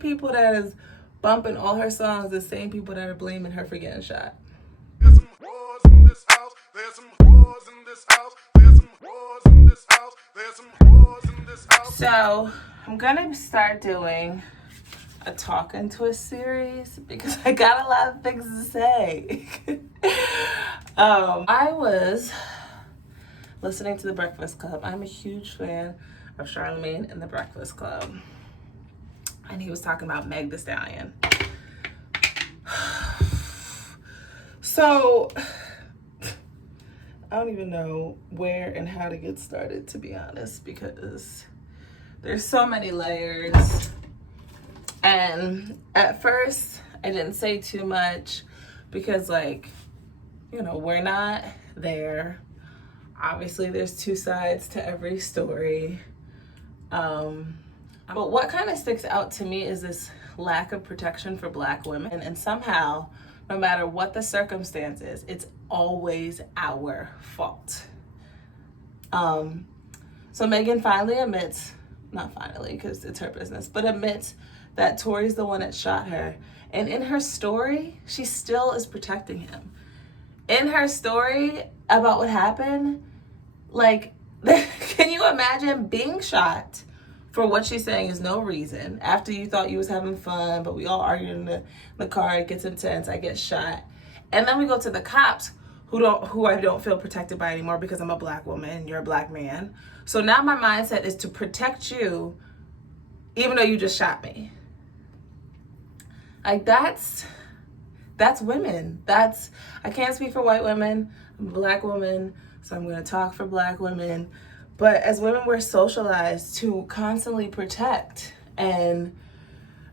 People that is bumping all her songs, the same people that are blaming her for getting shot. There's some whores in this house. There's some whores in this house. There's some whores in this house. There's some whores in this house. So I'm gonna start doing a talking to a series because I got a lot of things to say. I was listening to The Breakfast Club. I'm a huge fan of Charlamagne and The Breakfast Club. And he was talking about Meg Thee Stallion. So, I don't even know where and how to get started, to be honest, because there's so many layers. And at first, I didn't say too much because, like, you know, we're not there. Obviously, there's two sides to every story. But what kind of sticks out to me is this lack of protection for Black women. And somehow, no matter what the circumstances, it's always our fault. So Megan finally admits, not finally because it's her business, but admits that Torey's the one that shot her. And in her story, she still is protecting him. In her story about what happened, like, can you imagine being shot for what she's saying is no reason after you thought you was having fun, but we all argued in the car, it gets intense, I get shot. And then we go to the cops who I don't feel protected by anymore because I'm a Black woman and you're a Black man. So now my mindset is to protect you even though you just shot me. Like, that's women. I can't speak for white women. I'm a Black woman, so I'm gonna talk for Black women. But as women, we're socialized to constantly protect and,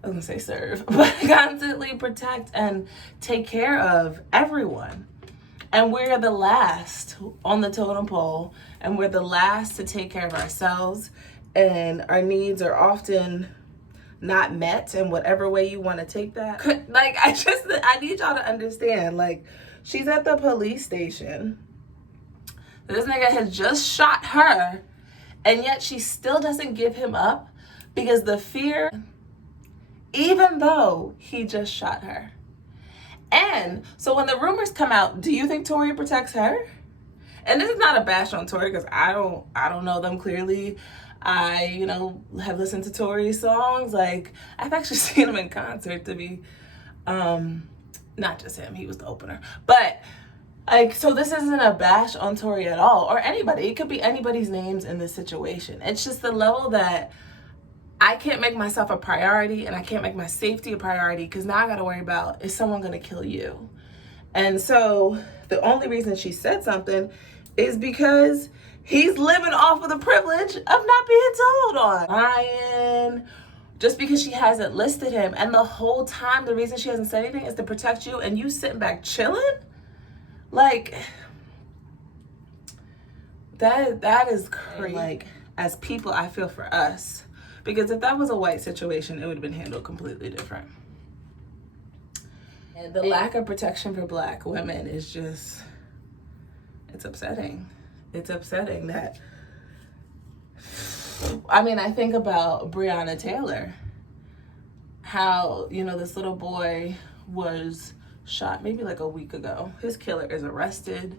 I was gonna say serve, but constantly protect and take care of everyone. And we're the last on the totem pole, and we're the last to take care of ourselves, and our needs are often not met in whatever way you want to take that. Like, I need y'all to understand, like, she's at the police station. This nigga has just shot her, and yet she still doesn't give him up because the fear, even though he just shot her. And so when the rumors come out, do you think Torey protects her? And this is not a bash on Torey because I don't know them clearly. I, have listened to Torey's songs. Like, I've actually seen him in concert, to be, not just him, he was the opener. But, like, so this isn't a bash on Torey at all, or anybody. It could be anybody's names in this situation. It's just the level that I can't make myself a priority and I can't make my safety a priority because now I got to worry about, is someone going to kill you? And so the only reason she said something is because he's living off of the privilege of not being told on. Lying, just because she hasn't listed him. And the whole time, the reason she hasn't said anything is to protect you, and you sitting back chilling? Like, that is crazy. Like, as people, I feel for us. Because if that was a white situation, it would have been handled completely different. And the lack of protection for Black women is just, it's upsetting. It's upsetting that, I think about Breonna Taylor. How, this little boy was shot maybe like a week ago. His killer is arrested.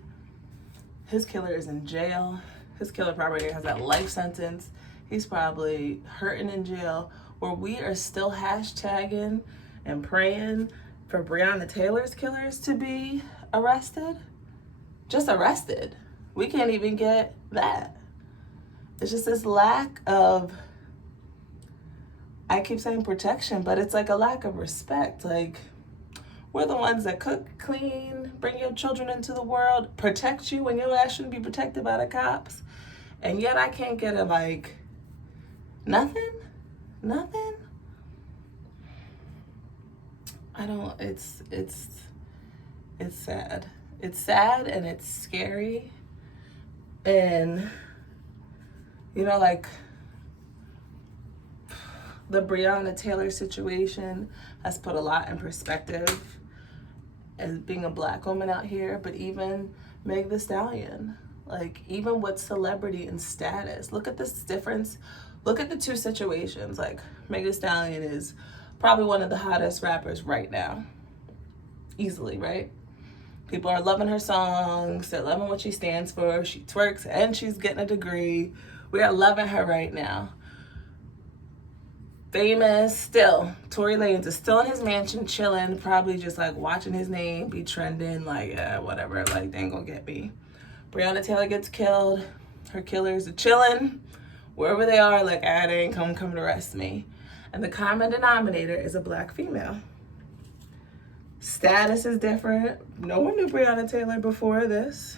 His killer is in jail. His killer probably has that life sentence. He's probably hurting in jail, where we are still hashtagging and praying for Breonna Taylor's killers to be arrested. Just arrested. We can't even get that. It's just this lack of, I keep saying protection, but it's like a lack of respect. Like, we're the ones that cook, clean, bring your children into the world, protect you when your ass shouldn't be protected by the cops. And yet I can't get nothing? It's sad. It's sad and it's scary. And, like, the Breonna Taylor situation has put a lot in perspective as being a Black woman out here, but even Meg Thee Stallion, like, even with celebrity and status, look at this difference. Look at the two situations. Like, Meg Thee Stallion is Probably one of the hottest rappers right now. Easily, right? People are loving her songs. They're loving what she stands for. She twerks and she's getting a degree. We are loving her right now. Famous still. Torey Lanez is still in his mansion chilling, probably just like watching his name be trending, like, yeah, whatever, like, they ain't gonna get me. Breonna Taylor gets killed. Her killers are chilling. Wherever they are, like, they ain't come to arrest me. And the common denominator is a black female. Status is different. No one knew Breonna Taylor before this.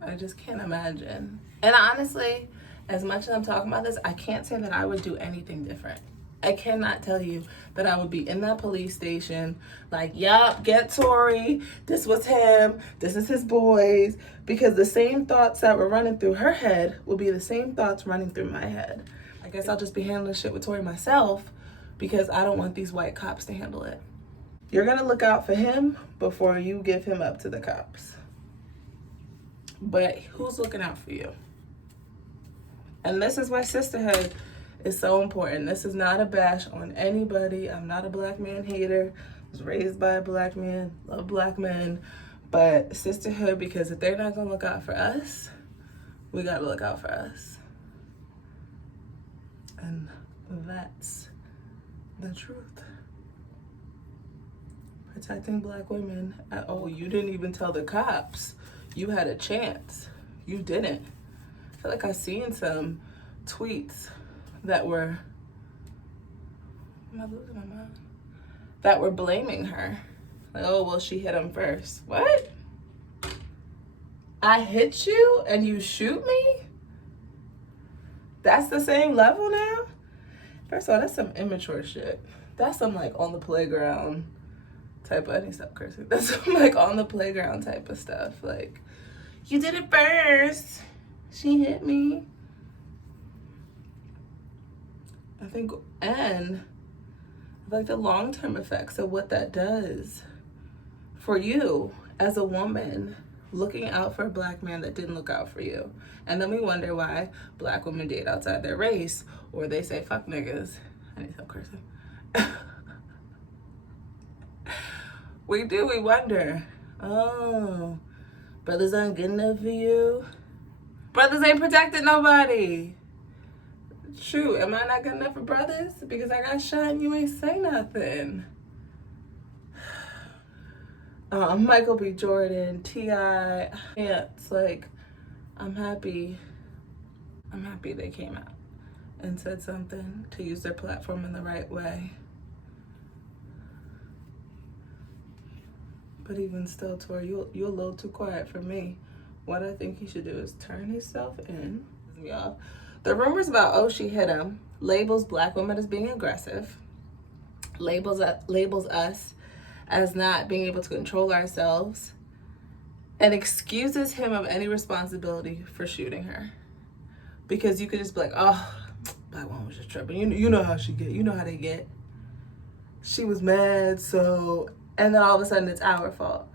I just can't imagine. And honestly, as much as I'm talking about this, I can't say that I would do anything different. I cannot tell you that I would be in that police station like, yup, get Torey. This was him. This is his boys. Because the same thoughts that were running through her head will be the same thoughts running through my head. I guess I'll just be handling shit with Torey myself because I don't want these white cops to handle it. You're going to look out for him before you give him up to the cops. But who's looking out for you? And this is why sisterhood is so important. This is not a bash on anybody. I'm not a black man hater. I was raised by a black man, love black men. But sisterhood, because if they're not gonna look out for us, we gotta look out for us. And that's the truth. Protecting black women. Oh, you didn't even tell the cops. You had a chance. You didn't. I feel like I seen some tweets that were, am I losing my mind? That were blaming her. Like, oh, well, she hit him first. What? I hit you and you shoot me? That's the same level now? First of all, that's some immature shit. That's some like on the playground type of, I need to stop cursing. That's some like on the playground type of stuff. Like, you did it first. She hit me. I think, and like the long-term effects of what that does for you as a woman looking out for a black man that didn't look out for you. And then we wonder why black women date outside their race, or they say, fuck niggas. I need to stop cursing. We do, we wonder, oh, brothers aren't good enough for you? Brothers ain't protected nobody. True, am I not good enough for brothers? Because I got shot and you ain't say nothing. Michael B. Jordan, T.I. Yeah, it's like, I'm happy they came out and said something to use their platform in the right way. But even still, Tori, you're a little too quiet for me. What I think he should do is turn himself in. Y'all. The rumors about, oh, she hit him, labels black women as being aggressive, labels us as not being able to control ourselves, and excuses him of any responsibility for shooting her. Because you could just be like, oh, black woman was just tripping. You know how she get. You know how they get. She was mad, so, and then all of a sudden it's our fault.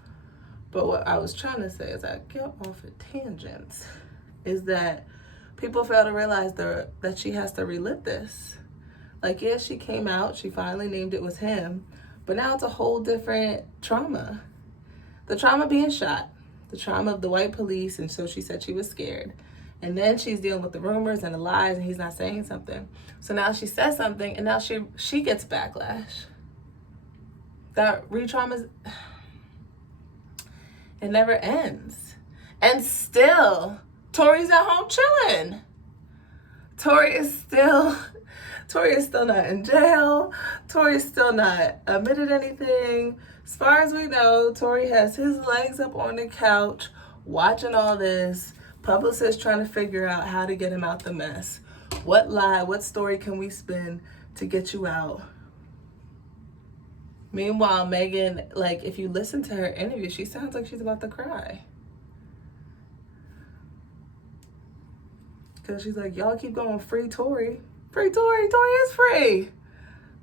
But what I was trying to say is I get off at tangents, is that people fail to realize that she has to relive this. Like, yeah, she came out, she finally named it was him, but now it's a whole different trauma. The trauma being shot, the trauma of the white police, and so she said she was scared. And then she's dealing with the rumors and the lies, and he's not saying something. So now she says something, and now she gets backlash. That re-trauma, it never ends. And still, Torey's at home chilling. Torey is still not in jail. Torey is still not admitted anything. As far as we know, Torey has his legs up on the couch, watching all this. Publicists trying to figure out how to get him out the mess. What lie, what story can we spin to get you out? Meanwhile, Megan, like, if you listen to her interview, she sounds like she's about to cry. Because she's like, y'all keep going, free Torey. Free Torey. Torey is free.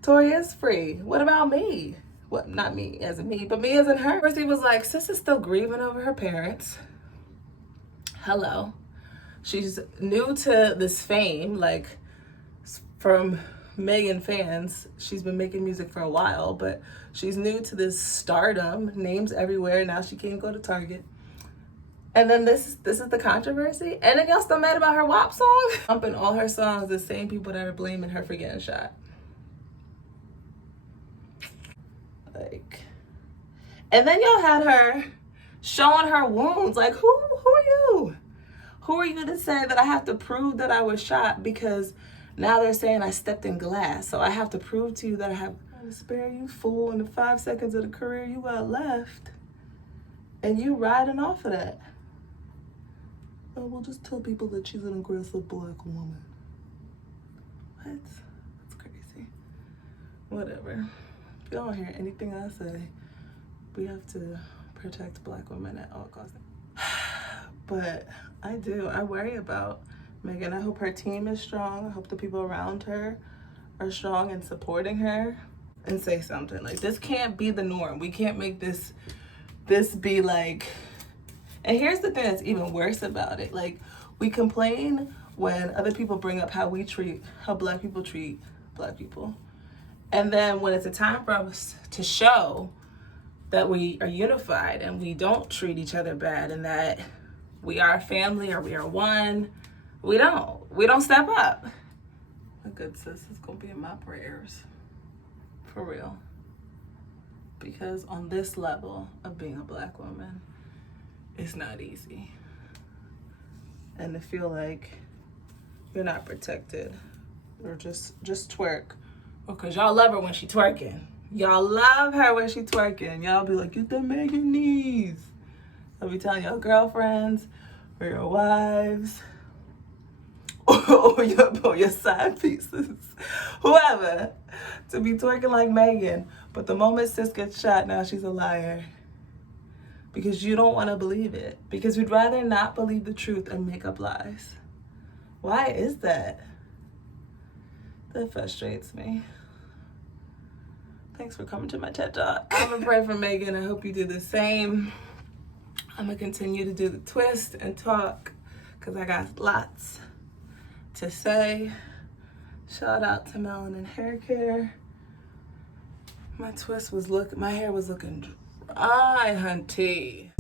Torey is free. What about me? What, not me as in me, but me as in her. First he was like, sis is still grieving over her parents. Hello. She's new to this fame, like from Megan fans. She's been making music for a while, but she's new to this stardom, names everywhere. Now she can't go to Target. And then this is the controversy. And then y'all still mad about her WAP song? Pumping all her songs, the same people that are blaming her for getting shot. Like, and then y'all had her showing her wounds. Like, who are you? Who are you to say that I have to prove that I was shot? Because now they're saying I stepped in glass. So I have to prove to you that I have to spare you, fool, in the 5 seconds of the career you got left. And you riding off of that. Oh, we'll just tell people that she's an aggressive black woman. What? That's crazy. Whatever. If you don't hear anything I say, we have to protect black women at all costs. But I worry about Megan. I hope her team is strong. I hope the people around her are strong and supporting her. And say something. Like, this can't be the norm. We can't make this be like. And here's the thing that's even worse about it. Like, we complain when other people bring up how black people treat black people. And then when it's a time for us to show that we are unified and we don't treat each other bad and that we are a family or we are one, we don't step up. My good sis is gonna be in my prayers. For real. Because on this level of being a black woman, it's not easy. And to feel like you're not protected or just twerk. Because y'all love her when she twerking. Y'all love her when she twerking. Y'all be like, get them Megan knees. I'll be telling your girlfriends or your wives or your side pieces, whoever, to be twerking like Megan. But the moment sis gets shot, now she's a liar. Because you don't want to believe it. Because we'd rather not believe the truth and make up lies. Why is that? That frustrates me. Thanks for coming to my TED Talk. I'm gonna pray for Megan. I hope you do the same. I'm gonna continue to do the twist and talk because I got lots to say. Shout out to Melanin Hair Care. My hair was looking dry, hunty.